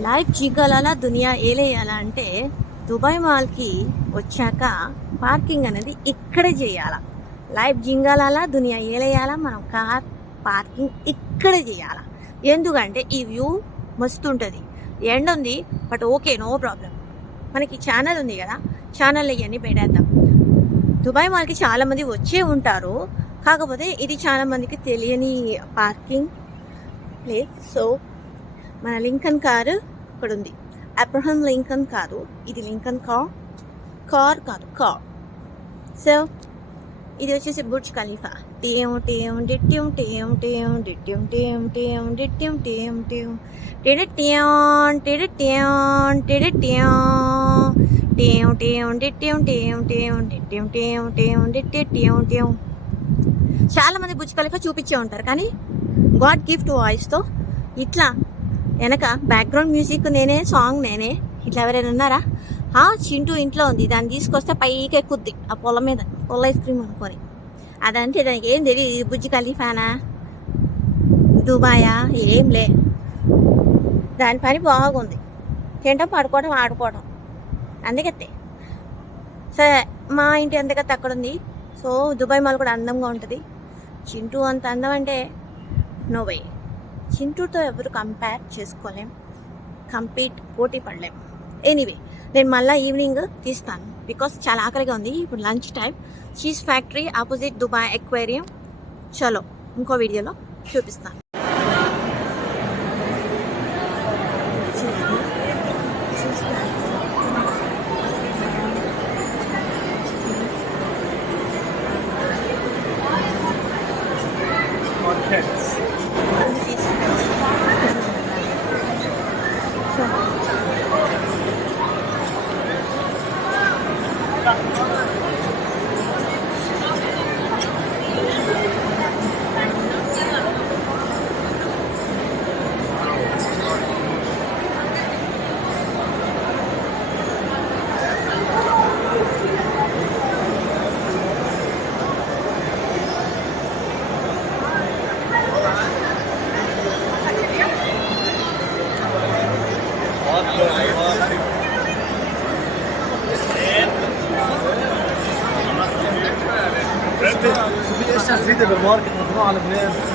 Life జీగాల దునియా ఏలేయాలా అంటే Dubai మాల్కి వచ్చాక పార్కింగ్ అనేది ఇక్కడే చేయాలా. లైఫ్ జింగాలాల దునియా ఏలేయాలా, మనం కార్ పార్కింగ్ ఇక్కడే చేయాలా. ఎందుకంటే ఈ వ్యూ మస్తు ఉంటుంది. ఎండ్ ఉంది బట్ ఓకే, నో ప్రాబ్లం. మనకి ఛానల్ ఉంది కదా, ఛానల్ ఇవన్నీ పెట్టేద్దాం. దుబాయ్ మాల్కి చాలామంది వచ్చే ఉంటారు, కాకపోతే ఇది చాలామందికి తెలియని పార్కింగ్ ప్లేస్. సో మన లింకన్ కారు ఇక్కడ ఉంది. అబ్రహం లింకన్ కాదు, ఇది లింకన్ కార్ కాదు, కార్. సో ఇది వచ్చేసి బుర్జ్ ఖలీఫా. టేం టేం డిట్యం టేం టేం డిట్యం టేం టేం డిట్యం టేం టేం టిడిట్యాం టిడిట్యాం టిడిట్యాం టేం టేం డిట్యం టేం టేం డిట్యం టేం టేం డిట్యం టేం. చాలామంది బుర్జ్ ఖలీఫా చూపించే ఉంటారు, కానీ గాడ్ గిఫ్ట్ వాయిస్తో ఇట్లా వెనక బ్యాక్గ్రౌండ్ మ్యూజిక్ నేనే, సాంగ్ నేనే. ఇట్లా ఎవరైనా ఉన్నారా? చింటూ ఇంట్లో ఉంది, దాన్ని తీసుకొస్తే పైకి ఎక్కుద్ది ఆ పొల మీద, పొల ఐస్ క్రీమ్ అనుకొని. అదంటే దానికి ఏం తెలియదు, బుర్జ్ ఖలీఫానా దుబాయా ఏం లే. దాని పని బాగుంది, తింటాం పడుకోవడం ఆడుకోవడం. అందుకతే సరే, మా ఇంటి అందుకతే అక్కడ ఉంది. సో దుబాయ్ మాల్ కూడా అందంగా ఉంటుంది. చింటూ అంత అందం అంటే నో వే. చింటూతో ఎవరు కంపేర్ చేసుకోలేం, పోటీ పడలేం. ఎనీవే, నేను మళ్ళీ ఈవినింగ్ తీస్తాను, బికాస్ చాలా ఆకలిగా ఉంది. ఇప్పుడు lunch time. Cheese factory opposite Dubai aquarium. చలో ఇంకో వీడియోలో చూపిస్తాను. شوفي ايش جديده بالماركت مطبوعه على لبنان.